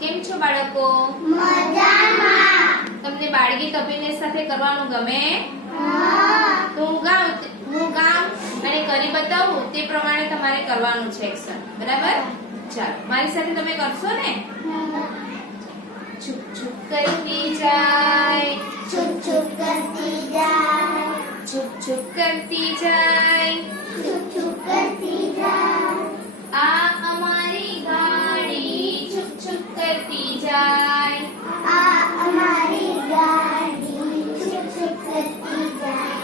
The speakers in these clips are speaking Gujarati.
કેમ છો બાળકો? મજામાં. તમને બાળગીત અભિનય સાથે કરવાનું ગમે? તો હું ગામ અને કરી બતાવું તે પ્રમાણે તમારે કરવાનું છે એક્શન. બરાબર? ચાલો મારી સાથે તમે કરશો ને? છુપ છુપ કરતી જાય, છુપ છુપ કરતી જાય, છુપ છુપ કરતી જાય, છુપ છુપ કરતી જાય. આ અમારી ગાડી છુપ છુપ કરતી જાય. આ અમારી ગાડી છુપ છુપ કરતી જાય.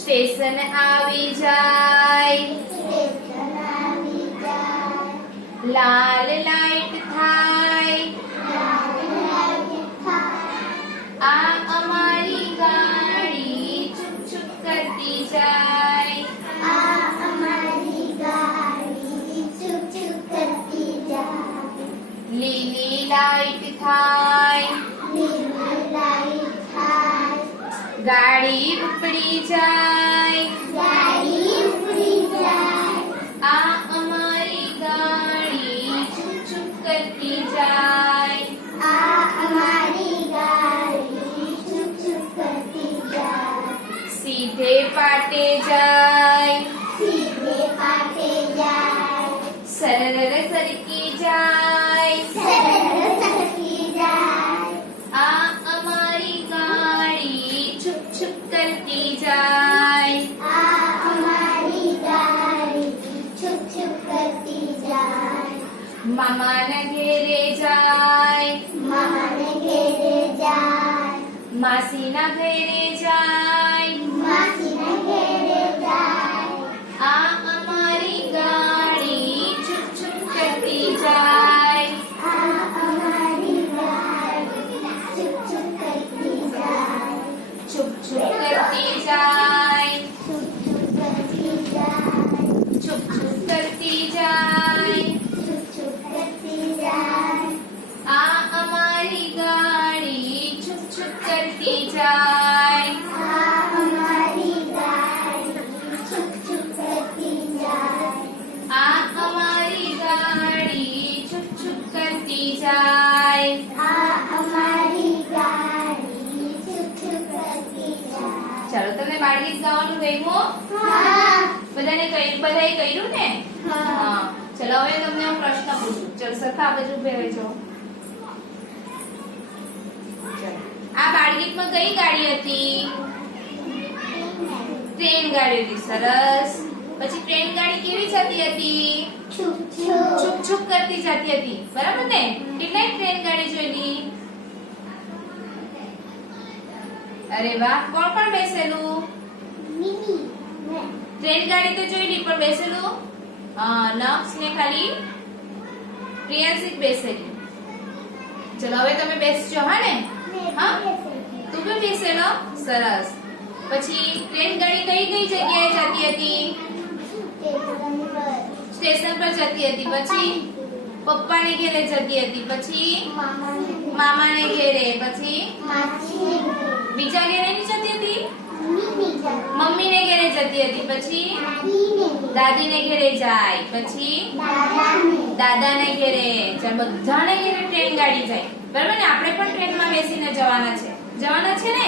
સ્ટેશન આવી જાય, સ્ટેશન આવી જાય. લાલ લાઈટ થાય, લાલ લાઈટ થાય. આ અમારી ગાડી છુપ છુપ કરતી જાય. આ અમારી ગાડી છુપ છુપ કરતી જાય. લીલી લાઈટ થાય, લીલી લાઈટ થાય. ગાડી ઉપડી જાય. ગાડી ઉપડી જાય. આ અમારી ગાડી છુપ છુપ કરતી જાય. આ અમારી ગાડી છુપ છુપ કરતી જાય. સીધે પાટે જાય, સીધે પાટે જાય. સરળ સરકી જાય. સરળ સરકી જાય. આ અમારી ગાડી છુપ છુપ કરતી જાય. આ અમારી ગાડી છુપ છુપ કરતી જાય. મામાના ઘેરે જાય, મામાને ઘેરે જાય. માસીના ઘેરે જાય. માસીના ઘેરે જાય. આ અમારી ગાડી છુપ છુપ કરતી જાય. આ અમારી ગાડી છુપ છુપ કરતી જાય. છુપ છુપ કરતી જાય, છુપ છુપ કરતી જાય. છુપ છુપ કરતી જાય. છુપ છુપ કરતી જાય. આ અમારી ગાડી છુપ છુપ કરતી જાય. આ અમારી ગાડી છુપ છુપ કરતી જાય. આ અમારી ગાડી છુપ છુપ કરતી જાય. આ અમારી ગાડી છુપ છુપ કરતી જાય. ચાલો તમને બાળગીત ગાવાનું ગમ્યું? હા. બધાએ કર્યું ને? હા. ચલો હવે તમને હું પ્રશ્ન પૂછું. ચલ સરખા આ બાજુ ઉભે રહેજો. ચલો. આ બાળગીતમાં કઈ ગાડી હતી? ટ્રેન ગાડી હતી. સરસ. પછી ટ્રેન ગાડી કેવી જતી હતી? છુપ છુપ. છુપ છુપ કરતી જતી હતી. બરાબર ને? કેટલાય ટ્રેન ગાડી જોઈલી? અરે વાહ, કોણ કોણ બેસેલું? મિની. ટ્રેન ગાડી તો જોઈલી, પણ બેસેલું? નક્ષ ને ખાલી પ્રિયાંશી બેસેલી. ચલો હવે તમે બેસજો. હા ને? હા? તું પણ બેસેલો? સરસ. પછી ટ્રેન ગાડી કઈ કઈ જગ્યાએ જતી હતી? સ્ટેશન પર જતી હતી. પછી પપ્પાને ઘેરે જતી હતી. પછી મામાને ઘેરે. પછી બીજા ઘેરે ની જતી હતી? મમ્મીને ઘેરે જતી હતી. પછી દાદીને ઘેરે જાય. પછી દાદાને ઘેરે. બધાને ઘેરે ટ્રેન ગાડી જાય. બરાબર ને? આપણે પણ ટ્રેનમાં બેસીને જવાના છે. જવાના છે ને?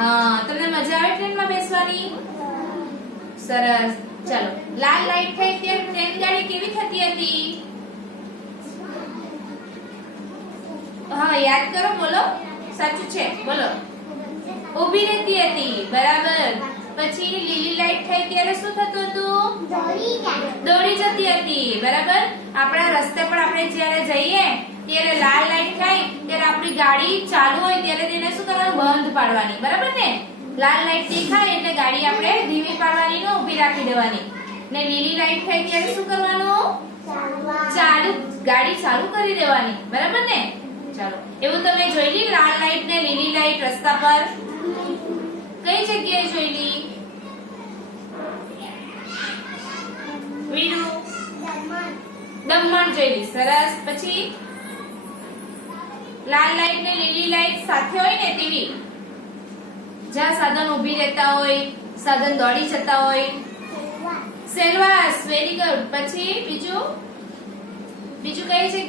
હા. તમને મજા આવે ટ્રેનમાં બેસવાની? સરસ. ચાલો. લાલ લાઈટ થઈ ત્યારે ટ્રેન ગાડી કેવી થતી હતી? હા, યાદ કરો. બોલો. સાચું છે. બોલો. ઊભી રહેતી હતી. બરાબર. પછી લીલી લાઈટ થઈ ત્યારે શું થતું હતું? દોડી જતી હતી. બરાબર. આપણા રસ્તે પર આપણે જ્યારે જઈએ ત્યારે લાલ લાઈટ થાય ત્યારે આપણી ગાડી ચાલુ હોય ત્યારે તેને શું કરવાનું? બંધ પાડવાની. બરાબર ને? લાલ લાઈટ દેખાય એટલે ગાડી આપણે ધીમી પાડવાની ને ઊભી રાખી દેવાની. ને લીલી લાઈટ થાય ત્યારે શું કરવાનું? ગાડી ચાલુ કરી દેવાની. બરાબર ને? ચાલો. એવું તમે જોઈલી લાલ લાઈટ ને લીલી લાઈટ રસ્તા પર? કઈ જગ્યાએ જોઈલી? વીરુ દમણ જોઈલી. સરસ. પછી લાલ લાઈટ ને લીલી લાઈટ સાથે હોય ને તેવી, જ્યાં સાધન ઊભી રહેતા હોય, સાધન દોડી જતા હોય. સેલવાસ. Very good. પછી બીજું કઈ જગ્યા?